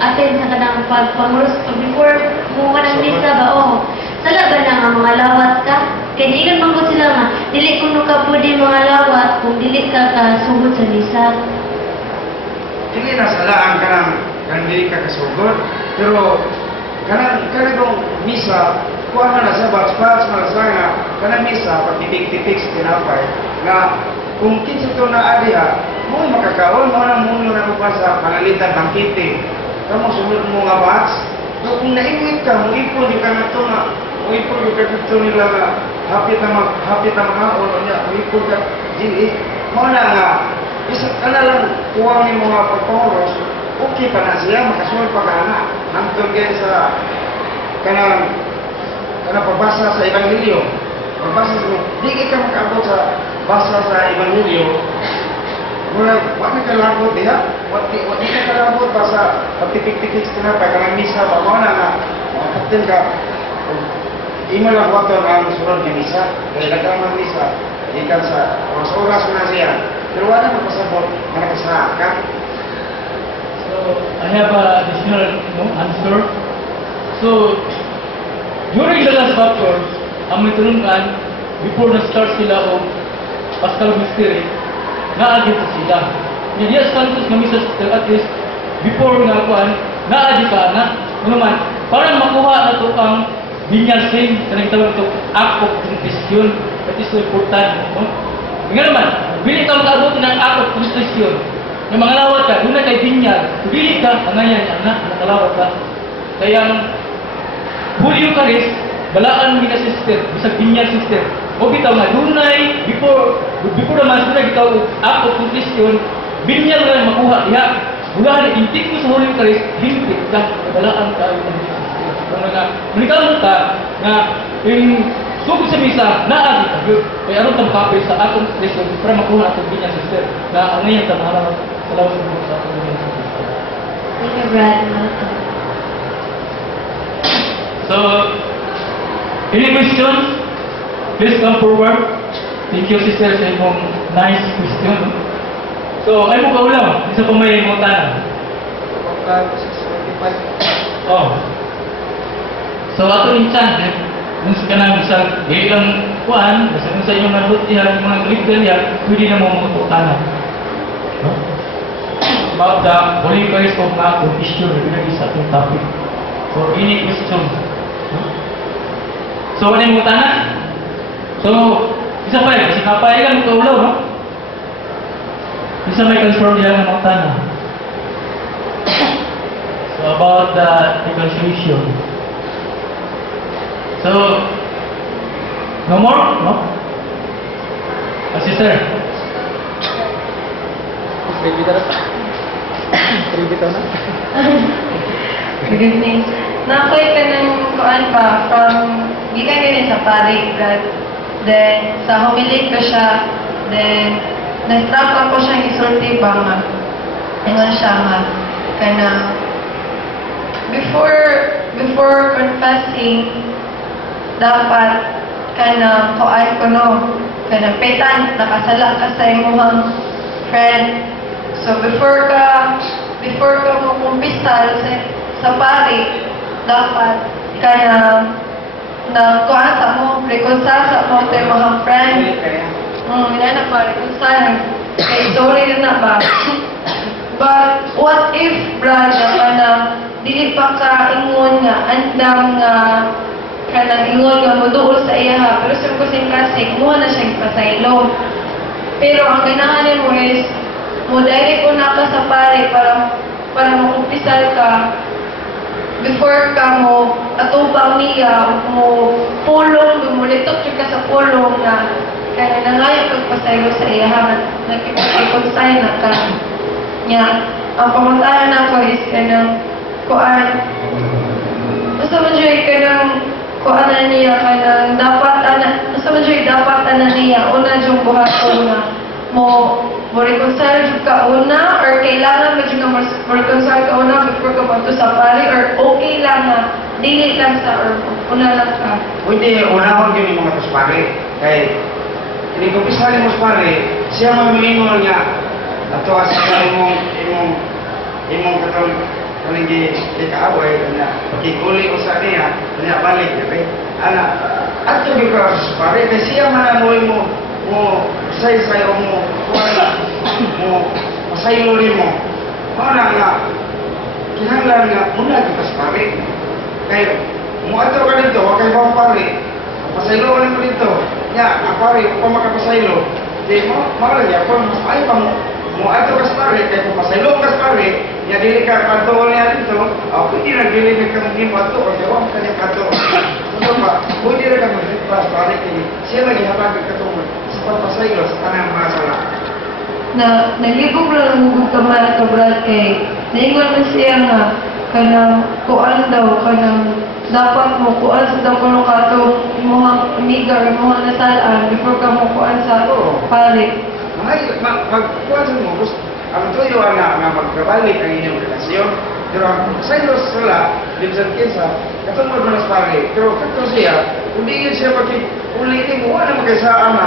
atin sa kanang pagpanguros before mo ka ng misa ba oh sala ba na nga mga lawat ka kay di man ko sila nga dili kuno ka pwede mga lawat kung dili ka kasugod sa misa. Hindi na salaan ka ng dili ka kasugod pero kanang misa kuha na sa box-box nga kanang misa pagtitik-titik sa tinapay nga kung kinsa ito na adiha mo makakaon mo na muno na pa sa panalitan bangkite kamo sunod mo nga box so kung naimit ka mo ipon di ka na ito nga mo ipon di ka ito nila nga hapit na mga niya mo ipon ka dili mo na nga isa ka na lang kuwang ni mga pagpanguros okay pa na siya makasunod pa ka na hantod kayo sa kanang pagbasa sa Ebanghelyo pagbasa sa di ka makaabot sa basa sa Ebanghelyo wala ka kalabot diha wala ka kalabot pa sa pagtipik-tipik sa tinapay kanang misa ba mo na nga makaptin ka imo lang waton ang sunod ng misa kaya lagang misa ikan sa oras na siya pero wala magpasabot na nakasakan. So I have a additional answer. So during the last baptism ang may tulungan before na-start sila o Paschal Mystery naagit sila. Hindi as kantos ng misa at least before nga kuan naagi ka na naman parang makuha na to ang binyag sin kanang tawag to act of contrition that is so important no? Nga naman bili ka makaabot ng act of contrition ng mga lawat ka doon na kay binyag bili ka ang ngayon anak nakalawat ka kaya Holy Eucharist balaan mga sister bisag binyag sister o bitaw nga dunay before naman sila bitaw act of contrition binyag lang makuha diha mula na intik mo sa Holy Eucharist hintik ka balaan ka kung nagkamot ka na yung sugod sa misa naagi ka kaya aron tamkapay sa atong lesson para makuha atong binyag sister na ang ngayon tamahalang sa lawas mo sa atong binyag sister. Thank you, Brad. So, any questions? Please come forward. Thank you, sister, sa imong nice question. So, ay mo kaulam. Isa pa may montan. Oh. So, ato yung chance, kung sa kanang isang ilang kuhan, basta kung sa inyong nalutihan, mga gripgan yan, pwede na mo mga tukanan. No? About the Holy Eucharist of God, the issue na pinag-isa sa atong topic. So, any question? So, ano yung mutana? So, isa pa kasi kapay lang ito ulaw, no? Isa may confirm yan ng mutana. So, about the reconciliation. So, no more? No? Sister? Good evening. Nakoy ka ng kuan pa from gikan ganyan sa pari that then sa humilit ko siya then na-trap ako siyang isulti ba nga ingon siya nga kana before confessing dapat kana kuan ko no kana petan nakasala ka sa imong friend so before ka mo kumpisal sa pari dapat kana na kuha sa mo reconcile sa mo tayo mga friend na pa-reconcile kay sorry rin na ba but what if brad na dili pa ka ingon nga andam nga kanang ingon nga moduol sa iya pero sa kusing kasi muha na siya ipasaylo pero ang ganahan mo is mo direct ko na ka sa pare para makumpisal ka before ka mo atubang niya mo pulong lumulitok ka sa pulong na kaya nangayon pagpasaylo sa iya nakikipag-reconcile na ka niya ang pamuntahan ako is kanang kuan basta man siya kanang kuan na niya kanang basta man siya dapat na niya una yung buhaton na mo reconcile ka una or kailangan mo yung reconcile ka una before ka punto sa pari or okay lang na dili lang sa or una lang ka Pwede, unahon yun yung mga tuspari kay hindi ko pisali mo pare siya mamingon niya ato asa ka imong katong kanang kaaway na kikuli ko sa niya balik kay ana ato gyud ka pare kay siya man mo say mo mo pasaylo nimo ana nga kinahanglan nga muna kita sa pare kay mo ato ka dito wa kay bang pare pasaylo ka nimo dito nya ang pare ko makapasaylo di mo mawala ya kung mas ay pa mo ato ka sa pare kay kung pasaylo ka sa pare nya dili ka kanto niya dito pwede na dili ka mo ato kasi wa ka niya kanto ano ba pwede na ka mo pare kay siya lagi habang katong sa pagpasaylo sa tanang mga sala na nalibog lang ang hugog ka man ito, Brad, kay naingon man siya nga kanang kuan daw, kanang dapat mo kuan sa daw kuno ka itong imuhang amiga or imuhang nasalaan before ka mo kuan sa pare. Pagkuhan sa mo, ang tuyo nga magkabalik ang inyong relasyon, pero ang saylo sila, limsan kinsa, katungod mo nas pare, pero kato siya, kung di yun siya pag-ulitin mo, wala magkasaan na,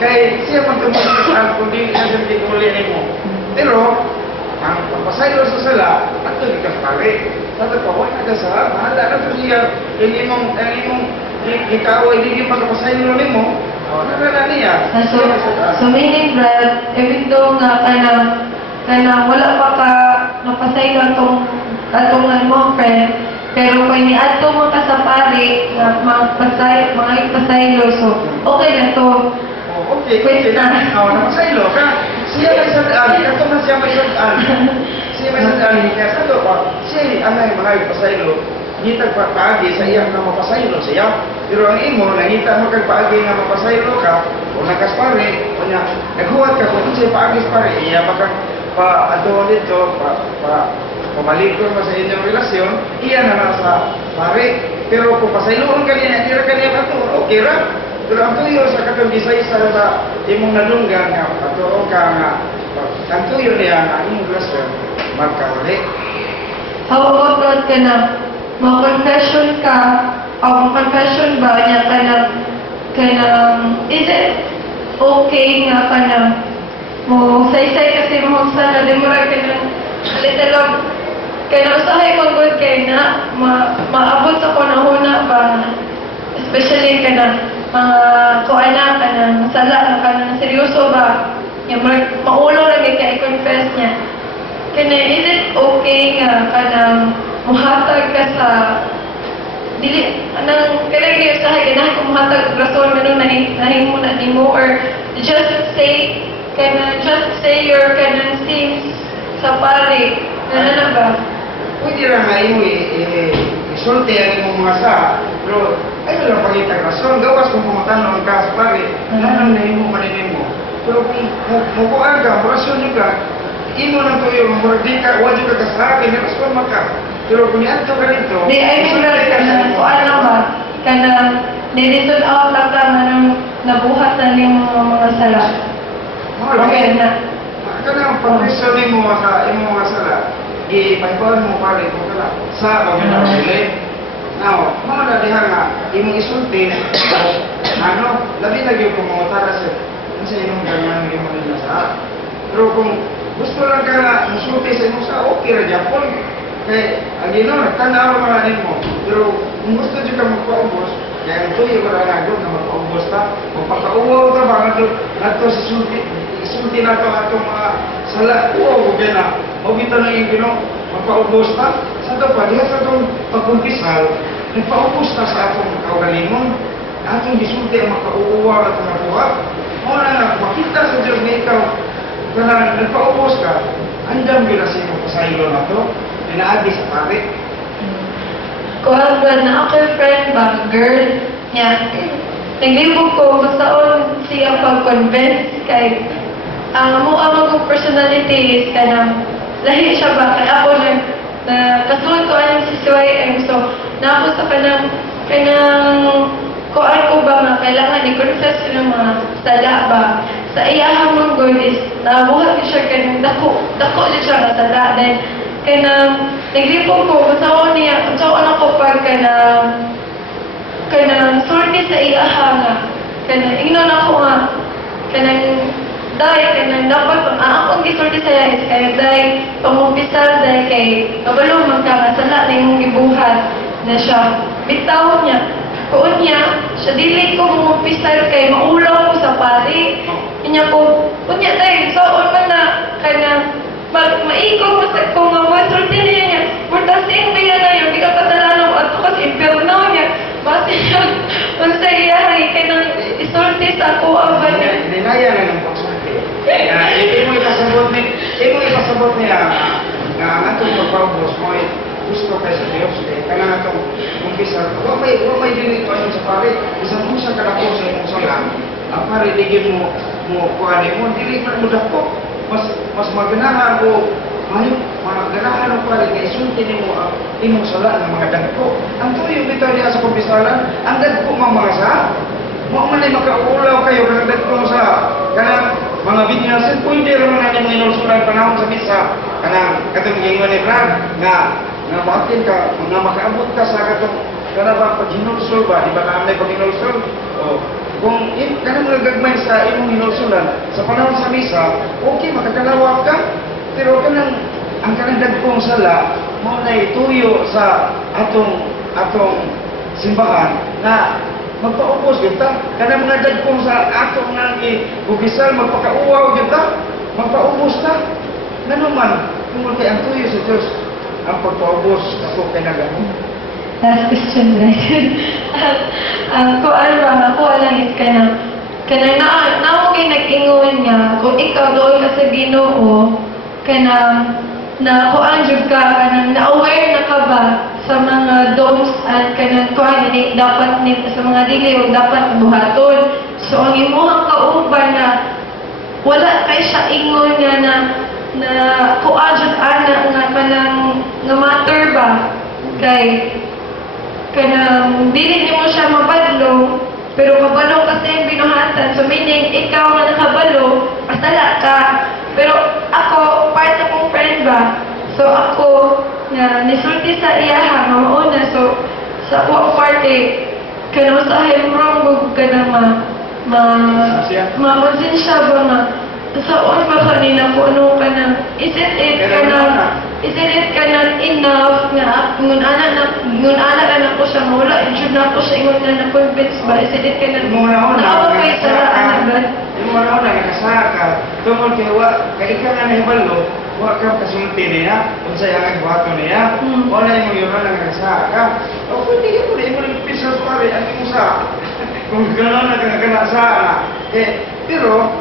kay siya magkamulitan kung di na siya pag-ulitin mo. Pero, ang pagpasaylo sa sila, at ito di ka pare, sabi pa, wala ka sa, mahala na ito siya, hindi mong ikaw ay hindi magpasaylo rin mo, nagala niya. So meaning, Brad, even though nga kanang wala pa ka napasaylo atong mo, friend, pero kung niadto mo ka sa pare, mga ipasaylo, so okay na to. Okay na. Napasaylo ka. Siya may sadaan, kato man siya may sadaan. Siya may sadaan, kaya sato pa, siya ang mga ipasaylo, ngitag paagi sa iyang na mapasaylo siya. Pero ang imo, nangita mo kag paagi nga mapasaylo ka, o nakaspare, o niya, naghuwat ka kung siya paagi spare, iya baka pa-ato dito, pamalikon mo sa inyong relasyon, iya na nasa pare. Pero kung pasayloon ka niya, hindi ra ka niya ato, okay ra. Pero ang tuyo sa katong gisay sa imong nadunggan nga, ato ka nga, ang tuyo niya nga imong relasyon, magkauli. How about Brad, mag-confession ka, o mag-confession ba niya is it okay nga mo say kasi mo sana di mo rin little usahay kong good kay na maabot sa kunahuna ba especially mga kuana sala seryoso ba yung maulo lagi kay confess niya is it okay nga muhatag ka sa dili anang kailangan usahay ganahan kung muhatag rason ganun nahimo na nimo or just say your sins sa pare na ba? Pwede lang nga imo isulti ang imong mga sa, pero ay wala pagitag rason, gawas kung pumatanong ka sa pare, naman na imo maninin mo. Pero kung mukuan ka, rason nyo ka, imo ng tuyo, di ka, wadyo ka kasabi, rason maka. Pero kung iadto ka rito, di, I mean, kuan lang ba? Nilitod out lang ka nabuhat na yung mga sala. Okay na. Kanang pag-reasoning mo sa imong mga sala, ipaibawan mo pare mo kana sa pagkakasili. Now, mga nadihan nga, imong isulti, labi na yung pumutara sa imong ganyan imong nasa. Pero kung gusto lang ka na musulti sa imong sa, okay ra Japon. Kaya, ang Ginoo, nagtanaw mga mo. Pero kung gusto nyo ka magpaubos, kaya ang tuyo ka na doon na magpaubos ta, magpakauwaw ka ba nato sa isulti na ito atong mga sala, uwaw ko na. Mabita na yung Ginoo, magpaubos ta. Sa ito pa, diha sa itong pagkumpisal, nagpaubos ta sa atong kaugalingon. Atong gisulti ang magpauwaw at nabuha. Muna nga, makita sa Diyos na ikaw, kaya nagpaubos ka, andam yun na sa iyong pasaylo na ito. Pinaagi sa pare. Kuha na ako yung friend ba, girl niya. Naglibog ko, bastaon siya pag-convince kay ang mga personality is lahi siya ba, kaya ako kasunod ko ang CCYM, so naako sa kanang kuhaan ko ba nga, kailangan i-confess ko ng mga sala ba. Sa iyahang mong good is, nabuhat ko siya dako din siya na sala, then naglipong ko, masawa niya, masawa ako pag sorti sa iyaha nga, ingnon ako nga, dahil kanang dapat ang akong gisulti sa iya is kaya dahil pamumpisal dahil kay kabalo magkakasala na imong gibuhat na siya bitaw niya kuon niya siya dili ko mumpisal kay maulaw ko sa pari inya ko kunya dahil soon man na kanang maikot mo sa kung masulti niya portasin biya na yun di ka kasalanan at kasi impirno niya basta siya unsa iya kanang isulti sa ako ang niya Dinaya na ng pagsulti. Imo ipasabot niya nga ang atong pagpaubos mo ay gusto kay sa Dios kay kanang atong umpisa. Wa may dili ko sa pare, isang usa ka dako sa imong sala. Ang pare digid mo kuan mo dili man mo dako. Mas maganahan o maganahan ang pare kay sulti nimo ang imong sala ng mga dagko. Ang tuyo bitaw diha sa kumpisalan, ang dagko mga sa mo man ay makaulaw kayo kanang dagko sa kanang mga binyasin pwede ra man ang inulsuran panahon sa misa kanang katong gingon ni Brad nga matin ka nga makaabot ka sa katong kana ba pag hinulsul ba di ba naamay pag hinulsul o kung kanang nagagmay sa imong hinulsulan sa panahon sa misa okay makakalawak ka pero kanang ang kanang dagkong sala mo na ituyo sa atong simbahan na magpaubos kita kanang mga dagkong sa atong nga ibukisal magpakauwaw kita magpaubos ta nanuman kung kay ang tuyo sa Diyos ang pagpaubos ako kay nagano. Last question, guys. Ako lang is kanang naamo kay nag-ingon niya kung ikaw doon ka sa Ginoo kanang na kuan jud ka kanang na-aware na ka ba sa mga don'ts at kanang kuan ni dapat ni sa mga dili o dapat buhaton. So ang imong kauban na wala kay siya ingon nga na kuan jud ana nga kanang nga matter ba kay kanang dili nimo siya mabadlong pero kabalo kasi ang binuhatan so meaning ikaw nga nakabalo pasala ka pero ako part akong friend ba so ako nga nisulti sa iyaha nga mauna so sa ako parte kanang usahay wrong kanang konsensya ba nga sa on ba kanina kung ano kanang isn't it kanang enough nga ngun ana na ko siya wala jud na ko siya ingon na convince ba isn't it kanang naawa kay sa anagan Yung mga una nakasaka ka tungkol kay wa kay ikaw na nahibalo wa ka kasulti niya unsay ang buhaton niya wala yung yun na nakasaka ka o pwede yun mo rin piso pare ang imo sa kung gano'n na kanasa pero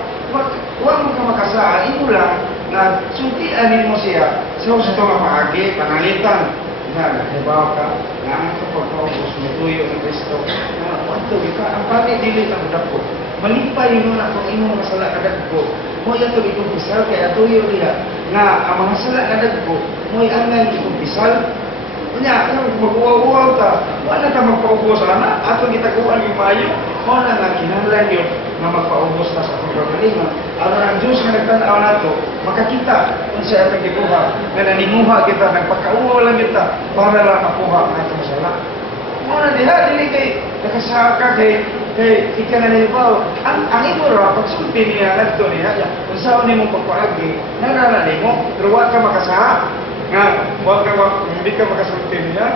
wag mo ka makasaan, imo lang na sultian mo siya sa gusto nga maagi, panalitan na naghibaw ka na ang kapagpaubos mo tuyo ng Kristo na wato ka, ang pati dili ang dako malipay mo na kung imo masala ka dagko mo yan ito itong pisal kaya tuyo niya na ang mga sala ka dagko mo yan itong pisal kanya, mag-uwaw-uwaw ta wala ka magpaubos na ato gitakuan yung mayo mo na nga kinahanglan yun na magpaubos na sa pagkagalingan. Aron ang Diyos nga nagtanaw nato, makakita kung sa atong gikuha, na nanimuha kita, nagpagkauwa lang kita, para lang makuha ang atong sala. Muna diha, dili kay nakasaka kay ika na nalibaw. Ang imo ra, pagsulti niya, nagto niya, kung saan ni mong pagpaagi, nangalala mo, pero wag ka makasaha. Nga, hindi ka makasulti niya.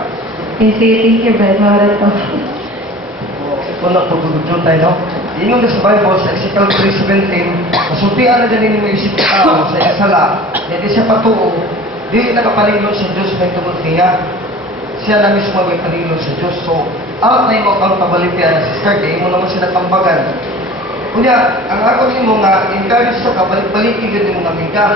thank you very much Una po tutudyon tayo, no? Ingon na sa Bible, sa Ezekiel 3:17, masultian na dyan mo isip tao sa isala, hindi siya patuo, di nakapalingon sa Diyos may tungkol niya. Siya na mismo may palingon sa Diyos. So, out na yung accountability na sister, di mo naman sila tambagan. Kunya, ang ako nimo nga, encourage sa kabalik-balik, igad mo namin ka.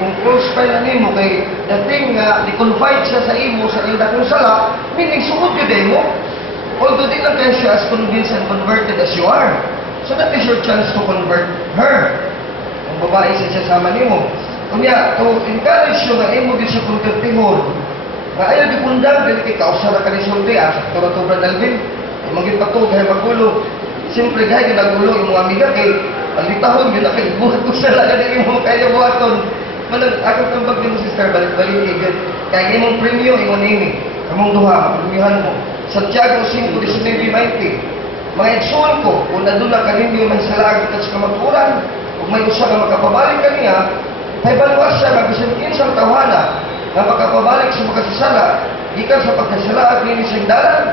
Kung close pa na nimo kay dating nga, ni-confide siya sa imo, sa iyong dakong sala, meaning sukod yun mo. Although di lang kayo siya as convinced and converted as you are. So that is your chance to convert her. Ang babae siya sama nimo. Kunya, to encourage you nga imo din siya konvertihon. Nga ayaw di pundang, dili kay kausara ka ni sulti, turo-turo nalvin. Maging patog, kaya magulo. Siyempre, kaya ginagulo yung mga amiga kay palitahon, yun na kay buhat ko sa laga din yung kaya buhaton. Ako tambag din mo sister, balik-balik igad. Kaya imong premium, imong nini. Kamong duha, premiuhan mo. Santiago 5:19-20. Mga igsoon ko, kung nadula ka rin yung may salag at sa kamagpuran, kung may usa nga makapabalik kaniya, kay baluwas siya magbisan kinsang tawhana nga makapabalik sa makasasala, gikan sa pagkasala at nini sa dalan,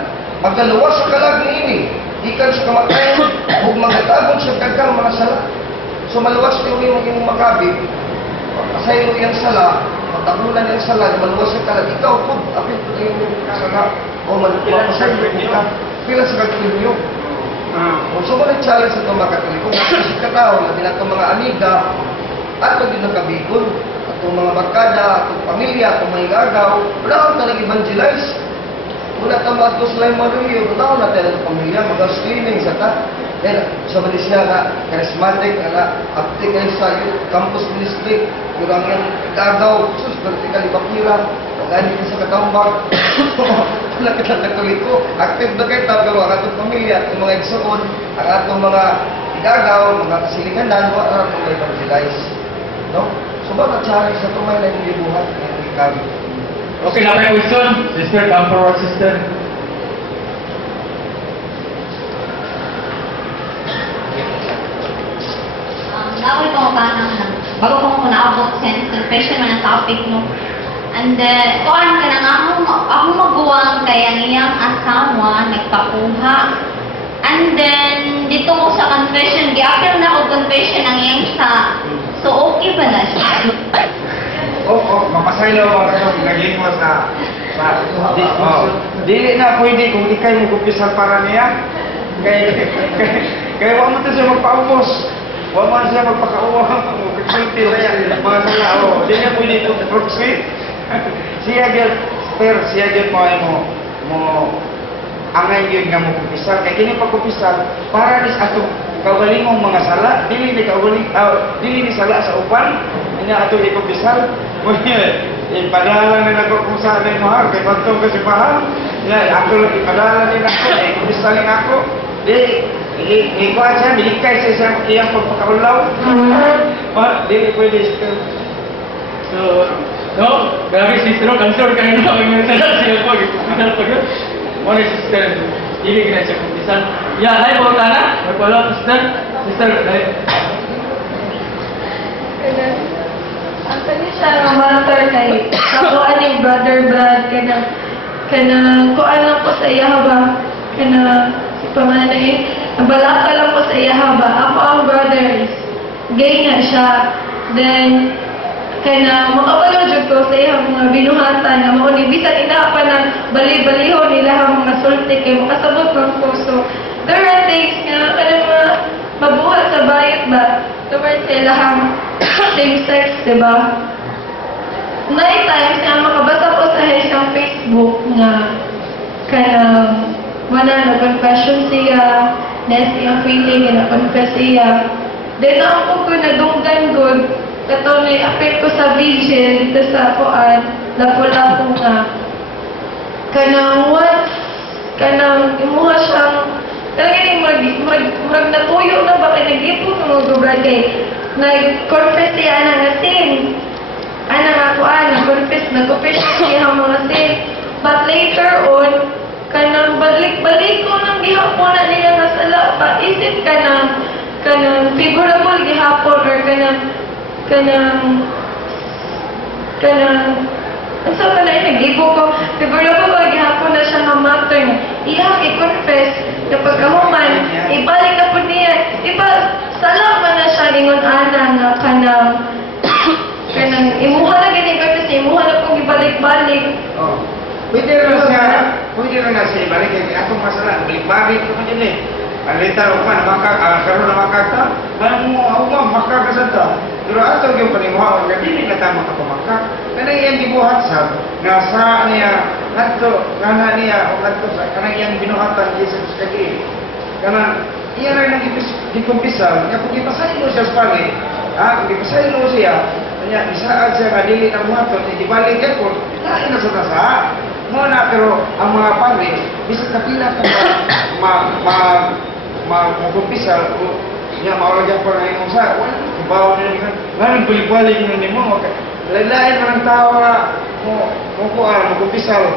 magdaluwas sa kalag niini, gikan sa kamatayon ug magatabon sa daghang mga sala. So maluwas niyo yung imong makabi, pasaylo iyang sala, matabunan iyang sala, maluwas sa kalag, ikaw po, apit po tayo yung sala, o pasaylo ka, pila sa kagpilyo. Kung sumunod challenge ito mga katoliko, kasi katao na din itong mga amiga, ato din ang kabikon, atong mga barkada, atong pamilya, atong mga igagaw, wala akong talang evangelize. Muna ito mga ato sila yung maluyo, wala akong natin ang pamilya, mag-screening sa ta. Then, sa Malaysia nga, charismatic, active kayo sa campus ministry, kurang yung igagaw, sus, vertical ibakira, pag-anin ka sa katambak, wala kita nagkuliko, active na kayo, pero ang atong pamilya, ang mga igsoon, ang atong mga igagaw, mga kasilinganan, wala akong evangelize. No? So ba na-challenge sa tumay na yung libuhat ng ikabi? Okay, now may question. Sister, come forward, sister. Nawal ko bago ko naabot sa confession man ang topic mo. And then, kuan ka na nga, ako maguwang kaya niyang asawa, nagpakuha. And then, dito ko sa confession, gi-appeal na ako confession ang iyang sa. So, okay ba na siya? Oo, mapasaylo ako kasi naging mo sa dili na pwede kung ikay mo kumpisal para niya. Kaya wala mo ito siya magpaubos. Wala mo siya magpakauwa. Magkakulti na yan. Mga sala, di niya pwede ito proxy. Siya dyan mo angay yun nga mo kumpisal. Kaya kini pagkumpisal, para nis atong kawaling mong mga sala, dili ni sala sa upan, ina atong ikumpisal. Ipadala na ako kung saan ay mahal, kaya pagtong kasi mahal, ako lang ipadala din ako, kumpisalin ako. Ikuha siya, bilikay sa isang iyang pagpakaulaw. Dili pwede siya. So, no, grabe sister, concern kayo na kami ng salat siya po. One sister, hindi na siya kumpisan. Yeah, live po na. Magpala, sister. Sister, live. Ang kanya siya ang matter kay kakuan ni Brother Brad kana kuan lang po sa iya ba kana si pamanay balaka lang po sa iya ba ako ang brothers gay nga siya then kana makabalo jud ko sa iya mga binuhatan nga mao ni bisan ina pa ng bali-baliho nila ang mga sulti kay makasabot ng puso there are things nga kana mabuhat sa bayot ba towards sila ang same sex, diba? Night times nga makabasa ko sa isang Facebook nga kanang wala na-confession siya, nes yung feeling na confess siya. Then ako ko nadunggan good, kato may apit ko sa vigil dito sa kuan, lapo-lapo nga. Kanang once, kanang imuha siyang talagang mag natuyo na ba kay nag-ipon ng mga gubra kay nag-confess siya na nga sin. Nag-confess siya ang mga sin. But later on, kanang balik ko ng gihapon na niya nga sala, paisip ka ng figurable gihapon or ang sa ka na nag-ibo ko, figurable ba gihapon na siya nga matter na iyang i-confess na pagkahuman, ibalik na po niya. Sala man na siya ingon ana nga kanang imuha na ganyan kasi imuha na pong ibalik-balik. Pwede rin na siya ibalik. Atong masala, balik-balik ko dyan eh. Alita ko pa, karoon na makakta. Ako makakasanta. Pero atong yung panimuha, hindi na tama ka pamakak. Kanang iyang gibuhat sa nasa niya, kana niya, o kanang iyang binuhatan, Jesus kagi. Kanang iyan rin ang gikumpisal, kaya kung ipasahin mo siya sa pangit, kung ipasahin mo siya, kanya isaad siya nga dili ng muhaton, ibalik ka po, lain na sa nasa. Muna, pero ang mga pangit, bisag kapila ka magkumpisal, niya maulagyan pa na yung sa, ibaw na yung ganun, balik-balik nyo mo, lain mo ng tao na, magkumpisal,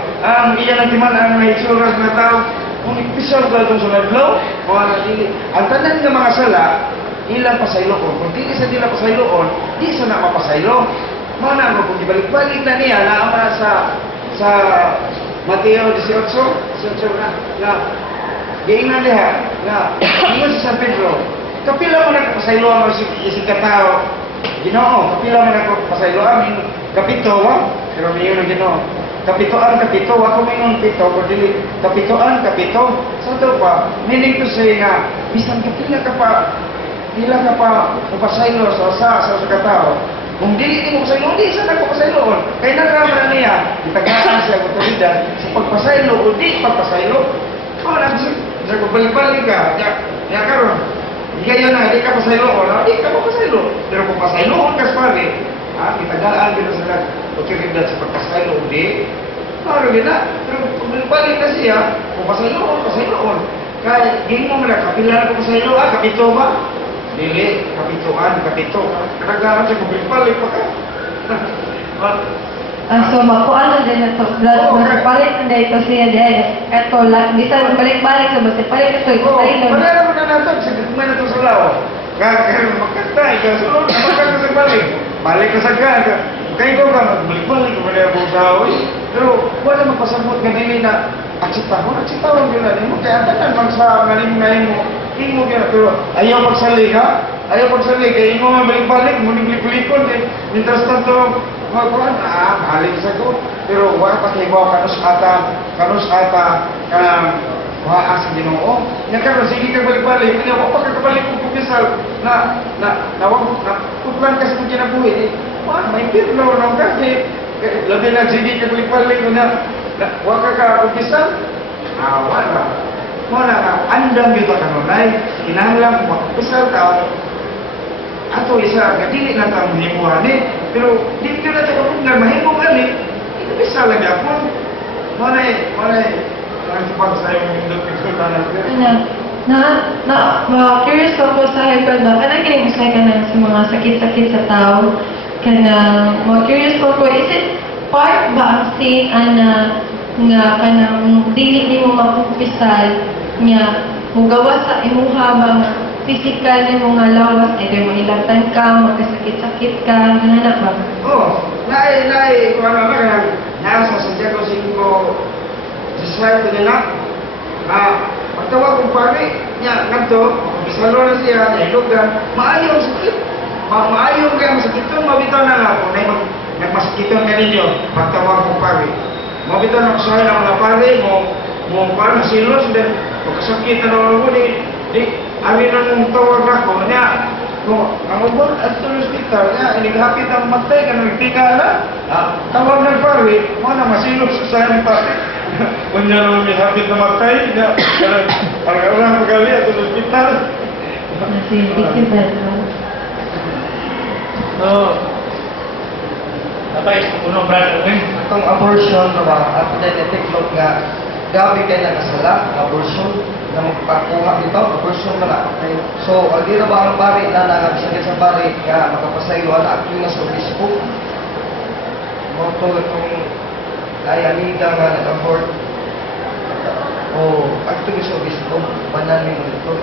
iyan ang timan ang naitsuras na tao, kung ipisal ko itong sunod law, mga nadili. Ang tanan ng mga sala, ilang pasayloon. Kung dili sa dila pasayloon, di sa na mapasaylo. Mao na kung ibalik-balik na niya naama sa Mateo 18 na giingnan diha nga ingon sa San Pedro, kapila man ako pasaylo ang si katao. Ginoo, kapila man ako pasaylo amin kapito wa, pero niyo na Ginoo. Kapitoan, kapito, ako mingon pito, kundi kapitoan, kapito. Sa ito pa, meaning to say nga, bisan kapila ka pa mapasaylo sa katao. Kung dili mo pasaylo, di sa nagpapasayloon. Kaya nagkama niya, itagaan siya ang otoridad sa pagpasaylo o di pagpasaylo. Sa balik-balik ka, ya karon. Di kayo na, di ka pasayloon, di ka papasaylo. Pero kung pasayloon ka sa pari, itagaan din sa otoridad sa pagpasaylo o di. Pero balik na siya, kung pasayloon. Kaya, hindi mo muna, kapila ko pasaylo, kapito ba? Dili, kapituan, kapito. Kadagaran siya, kung balik pa ka. So, makuan na din ito. Palit na ito siya din. Ito, di sa balik-balik sa basta. Palit ito, ito tayo. Panera mo na natin, sigurman na ito sa lao. Kaya magkasta, ikasulod, magkasta sa balik. Balik ka sa gaga. Kaya ko ka, balik-balik, kumali ako sa aoy. Pero, wala magpasabot ka nila na, aksitahon yun na mo. Kaya tanan, magsa ngaling mo. Imo kaya, pero ayaw magsali ka? Ayaw magsali, kaya imo nga balik-balik, muning lipulikon eh. Mientras tanto, magkuhan, balik sa ko. Pero wala pa kayo, kanus ata, waas ang Ginoo. Nga karon sige ka balik-balik, kaya wala pa kakabalik kong pumisal na tutlan ka sa kong kinabuhi. May pirlo nang kasi, labi na sige ka balik-balik, wala ka pumisal, wala. Wala ka, andam yun ka kanunay, kinahanglan kung magpusal ka, ato isa, dili na ta mahimuhan pero dito na ta kapag mahimuhan ito bisa lagi ako. Wala ang tupag sa yung indot pagsulta na curious ako sa hybrid ba, kanang kinigusay ka na sa mga sakit-sakit sa tao, curious ko, is it part ba ang state nga kanang dili ni mo mapupisal niya mugawa sa imuha ba physical ni mo nga lawas, either mo ilatan ka, magkasakit-sakit ka, nanana ba? Nai, kung ano ba nasa Santiago 5:17 nila, pagtawag kong pari niya, nagto, bisalo na siya, nailugan, maayong sakit, maayong kaya masakiton, mabitaw na lang, kung nagmasakiton ka ninyo, pagtawag kong pari. Mabitaw na kusahin ang mga pari, mo parang silos, then magkasakit na naman mo, amin ang tawag ako, niya, ang ubon at sa hospital, niya, inighapit ang matay, kanang nagtika na, tawag ng pari, mga masilos sa ng pari. Kung niya naman may hapit na matay, niya, parang orang pagali at sa hospital. So, tapay, unong brother, okay? Itong abortion, at genetic note nga, gabi kayo nakasala, abortion, na magpakuha dito, abortion na na. So, aldi na ba ang pari na nangagsagit sa pari, nga makapasaylo na actually na sa obispo? Moto itong layaniga nga nag-abort. O, actually sa obispo, pananin mo ito.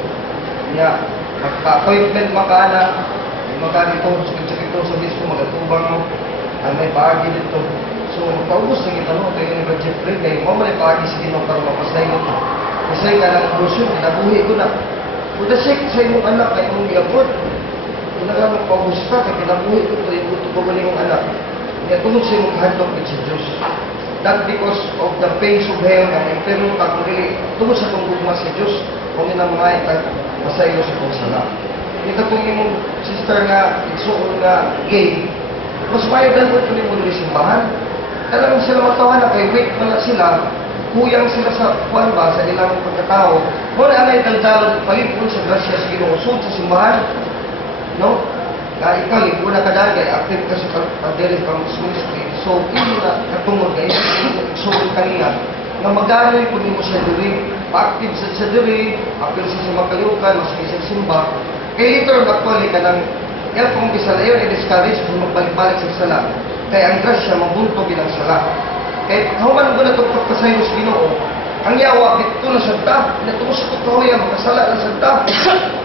Nga, magpa-appointment makana, dito, sakit-sakit ito sa obispo, magatubang mo, may paagi dito. So, paubos na kita no, kayo ng Jeffrey, kayo mo may paagi sa ginong para mapasay mo. Kasi nga ng abortion, kinabuhi ko na. Kung nasik sa imong anak, kayo mong i-abort. Kung nga magpaubos ka, kaya kinabuhi ko ito, ibuto ko ba yung anak. Kaya tungkol sa imong handog sa Diyos. Not because of the pains of hell, nga pero pag-really, tungkol sa panggugma sa Diyos, kung yun ang mga masayo sa kong sala. Ito kung imong sister nga, igsuon nga gay, mas mayagan ko ito ni mo nila simbahan. Alam mo sila matawa na kay wait pala sila, kuyang sila sa kuwan ba, sa ilang pagkatao. Muna anay daldal, palipon sa grasya sa ginuusod sa simbahan. No? Kaya ikaw, ikaw na kadagay, active ka sa pag-deliver from this ministry. So, hindi na katungod kayo, igsugod kanina, nga mag-aaral po mo sa diri, pa-active sa diri, apil sa makayukan, mas isa simba. Kaya ito, actually, ka ng kung bisala yun, i-discourage kung magbalik-balik sa sala. Kaya ang grasya, mabuntog yun ang sala. Kaya human ko na itong pagkasayos Ginoo, ang yawa, dito na sadta. Natumusok ko kahoy, makasala na sadta.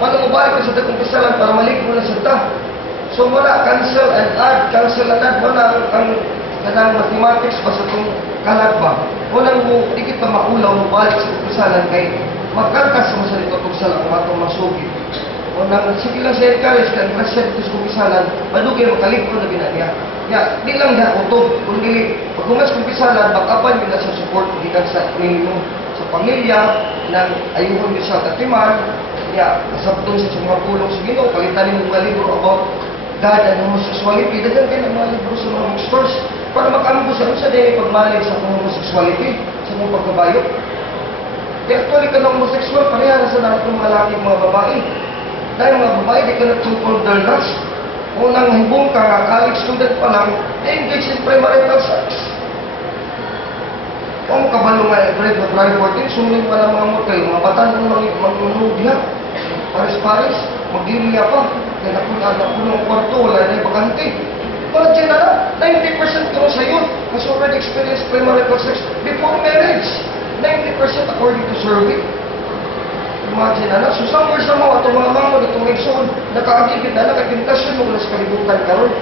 Paano mo balik na sadta kung kasalan para maligo na sadta? So wala, cancel and add, cancel and add. Wala ang kanang mathematics pa sa itong kalag ba. Walang mo, di kita maulaw mo balik sa kasalan kay magkalkas mo sa dito kung sala kung atong masugid. Unang sige lang sa encourage ka, kasi ito sa kumisalan, madugay makaligro na binaniya. Ya, di lang na utob, kundi pag humas kumisalan, bakapan yun na sa support, gikan sa ninyo, sa pamilya, nang ayuhon nyo sa katiman, ya, kasabtong sa mga pulong sa Ginoo, palitan nyo mga libro about God and homosexuality, dagan kayo ng mga libro sa mga bookstores, para makambo sa day pagmalig sa homosexuality, sa mga pagkabayo. Kaya actually ka ng homosexual, pareha na sa lahat ng mga lalaki, mga babae. Dahil mga babae, di ka nag-control their lust. Unang hibong ka, college student pa lang, engage in premarital sex. Kung kabalo nga, Fred, na February 14, sumulin pa lang mga motel, mga batan ng manunugya, pares-pares, magliliya pa, kaya napuno ang kwarto, wala na yung bakante. Kung dyan na lang, 90% ko sa youth has already experienced premarital sex before marriage. 90% according to survey. Imagine na, so somewhere sa mga itong mga mangon, itong igsoon, nakaagigit na, nakapintasyon mo na sa kalibutan karon.